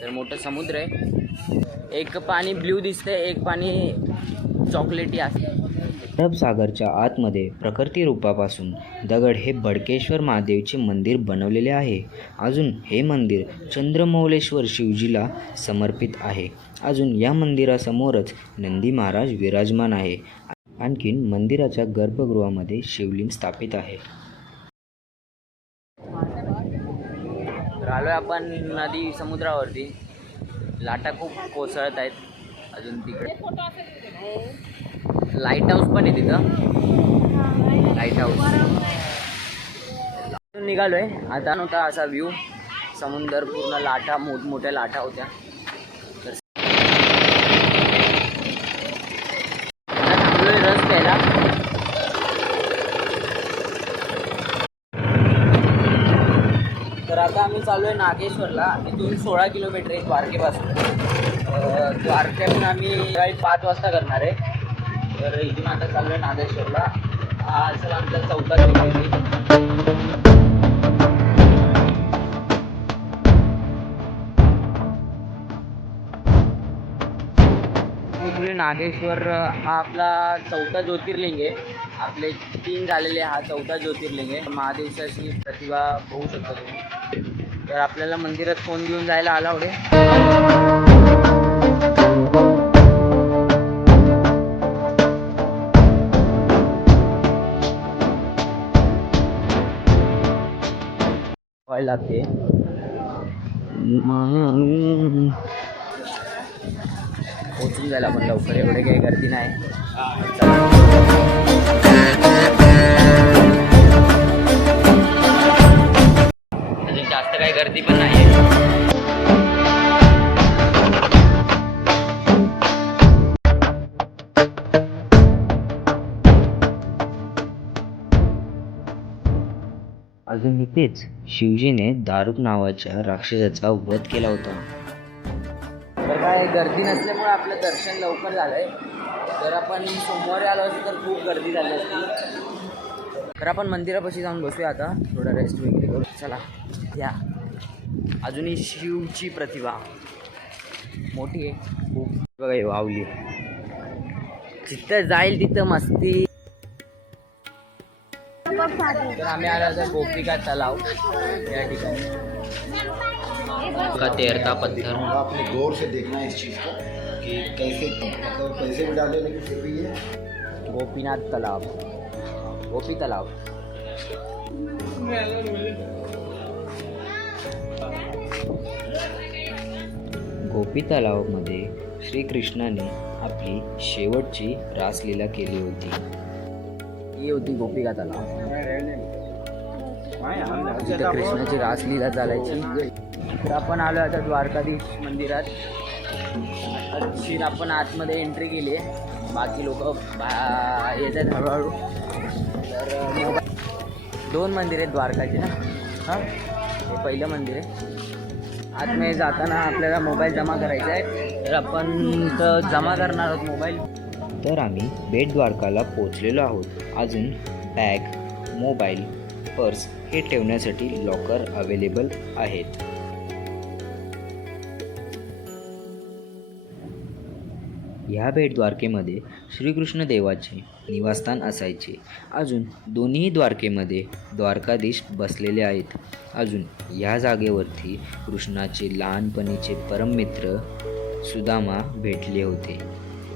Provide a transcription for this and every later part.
तर मोठं समुद्र आहे. एक पाणी ब्ल्यू दिसते, एक पाणी चॉकलेटी आहे. अरब सागरच्या आतमध्ये प्रकृती रूपापासून दगड हे बडकेश्वर महादेवचे मंदिर बनवलेले आहे. अजून हे मंदिर चंद्रमौलेश्वर शिवजीला समर्पित आहे. अजून या मंदिरासमोरच नंदी महाराज विराजमान आहे. आणखीन मंदिराच्या गर्भगृहामध्ये शिवलिंग स्थापित आहे. तर आलोय आपण नदी समुद्रावरती. लाटा खूप कोसळत आहेत. अजून तिकडे लाईट हाऊस पण आहे तिथं. लाईट हाऊस निघालोय. आता नव्हता असा व्ह्यू. समुद्र पूर्ण लाटा, मोठमोठ्या लाटा होत्या. तर थांबलोय रस प्यायला. तर आता आम्ही चालू आहे नागेश्वरला. इथून 16 किलोमीटर आहे द्वारकेपासून. द्वारकेतून आम्ही सकाळी 5 वाजता करणार आहे. तर इथून आता चालू आहे नागेश्वरला. हा असेल आमचा 4था किलोमीटर. नागेश्वर हा आपला 4था ज्योतिर्लिंग आहे. आपले 3 झालेले, हा 4था ज्योतिर्लिंग आहे. महादेवाची प्रतिभा होऊ शकतो तुम्ही. तर आपल्याला मंदिरात फोन घेऊन जायला अलाउड आहे. लागते पोचून जायला पण लवकर. एवढे काही गर्दी नाही. अजून जास्त काही गर्दी पण नाही आहे. अजून इथेच शिवजीने दारुक नावाच्या राक्षसाचा वध केला होता. तर काय गर्दी नसल्यामुळे आपलं दर्शन लवकर झालंय. जर आपण सोमवारी आलो असतो तर खूप गर्दी झाली असती. तर आपण मंदिरापाशी जाऊन बसूया आता. थोडा रेस्ट वगैरे करू. चला या. अजूनही शिवची प्रतिभा मोठी आहे खूप. बघा हे वावली. जिथं जाईल तिथं मस्ती. तर आम्ही आलो होतो गोपिका तलाव या ठिकाणी. का तैरता पत्थर. आपने गौर से देखना है इस चीज़ को कि कैसे, मतलब पैसे भी डाले लेकिन फिर भी ये गोपीनाथ तलाव, गोपी तलाव. गोपी तलावामध्ये श्रीकृष्णाने आपली शेवटची रासलीला केली होती. ही होती गोपिका तलाव. जिथं कृष्णाची रासलीला चालायची. तर आपण आलो आता द्वारकाधीश मंदिरात. आपण आतमध्ये एंट्री केली आहे. बाकी लोक येत आहेत हळूहळू. तर 2 मंदिर आहेत द्वारकाची ना. हां, हे पहिलं मंदिर आहे. आतमध्ये जाताना आपल्याला मोबाईल जमा करायचा आहे. तर आपण तर जमा करणार आहोत मोबाईल. तर आम्ही बेट द्वारकाला पोचलेलो आहोत. अजून बॅग, मोबाईल, पर्स हे ठेवण्यासाठी लॉकर अवेलेबल आहेत. ह्या बेट द्वारकेमध्ये श्रीकृष्ण देवाचे निवासस्थान असायचे. अजून दोन्ही द्वारकेमध्ये द्वारकाधीश बसलेले आहेत. अजून ह्या जागेवरती कृष्णाचे लहानपणीचे परममित्र सुदामा भेटले होते.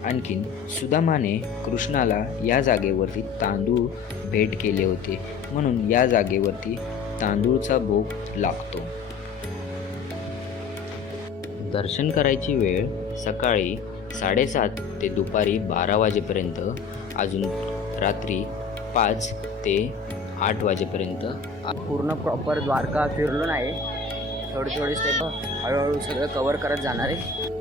आणखीन सुदामाने कृष्णाला या जागेवरती तांदूळ भेट केले होते. म्हणून या जागेवरती तांदूळचा भोग लागतो. दर्शन करायची वेळ सकाळी 7:30 ते दुपारी 12 वाजेपर्यंत. अजून रात्री 5 ते 8 वाजेपर्यंत. पूर्ण प्रॉपर द्वारका फिरलो नाही. थोडे स्टेप हळूहळू सगळं कवर करत जाणार आहे.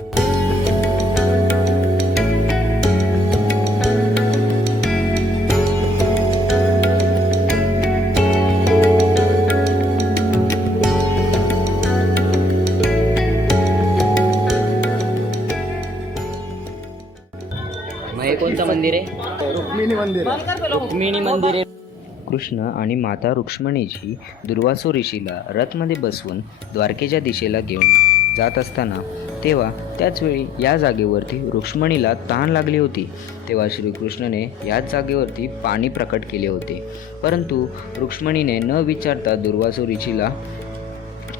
हे कोणतं मंदिर आहे? रुक्मिणी मंदिर आहे. रुक्मिणी मंदिर आहे. श्रीकृष्ण आणि माता रुक्मिणीची दुर्वासो ऋषीला रथमध्ये बसवून द्वारकेच्या दिशेला घेऊन जात असताना तेव्हा त्याचवेळी या जागेवरती रुक्मिणीला तहान लागली होती. तेव्हा श्रीकृष्णाने याच जागेवरती पाणी प्रकट केले होते. परंतु रुक्मिणीने न विचारता दुर्वासो ऋषीला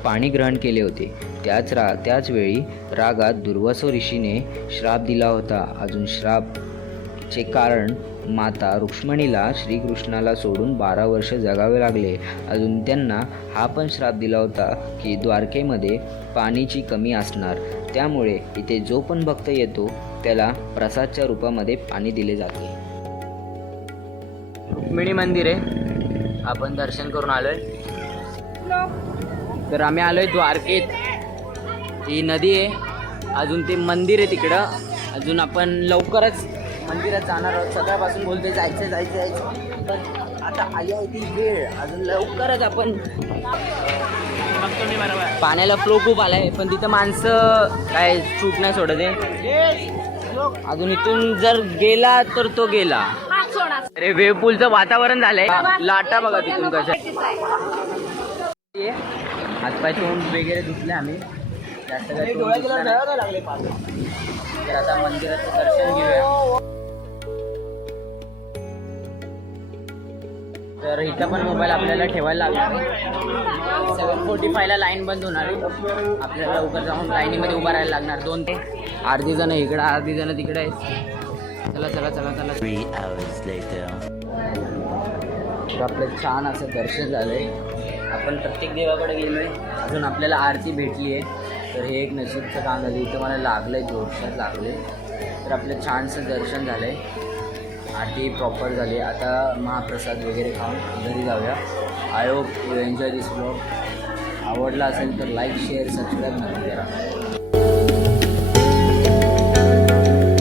पाणी ग्रहण केले होते. त्याच वेळी रागात दुर्वासो ऋषीने श्राप दिला होता. अजून श्रापचे कारण माता रुक्मिणीला श्रीकृष्णाला सोडून 12 वर्ष जगावे लागले. अजून त्यांना हा पण श्राप दिला होता की द्वारकेमध्ये पाणीची कमी असणार, त्यामुळे इथे जो पण भक्त येतो त्याला प्रसादच्या रूपामध्ये पाणी दिले जाते. रुक्मिणी मंदिर आहे, आपण दर्शन करून आलोय. तर आम्ही आलोय द्वारकेत. ही नदी आहे, अजून ते मंदिर आहे तिकडं. अजून आपण लवकरच मंदिरात जाणार आहोत. सकाळपासून बोलतोय जायचं, पण आता आली आहे ती वेळ. अजून लवकरच आपण पाण्याला फ्लो खूप आलाय, पण तिथं माणसं काय शूट नाही सोडत आहे. अजून इथून जर गेला तर तो गेला. अरे वेव पूलचं वातावरण झालंय. लाटा बघा तिथून कसं. हातपाय तोंड वगैरे धुतले आम्ही. जास्त काही तोंड धुतलं नाही. तर आता मंदिराचं दर्शन घेऊया. तर इथं पण मोबाईल आपल्याला ठेवायला लागणार. 7:45ला लाईन बंद होणार आहे. आपल्याला लवकर जाऊन लाईनीमध्ये उभं राहायला लागणार. 2 ते अर्धी जण इकडं अर्धी जण तिकडे आहेत. चला. तर आपलं छान असं दर्शन झालंय. आपण प्रत्येक देवाकडे गेलोय. अजून आपल्याला आरती भेटली आहे. तर हे एक नशीबचं काम झालं. इथं मला लागलंय, जोरदार लागले. तर आपलं छानसं दर्शन झालंय. आरती प्रॉपर झाली. आता महाप्रसाद वगैरे खाऊन घरी जाऊया. I hope you enjoy this blog. आवडला असेल तर लाईक शेअर सबस्क्राईब नक्की करा.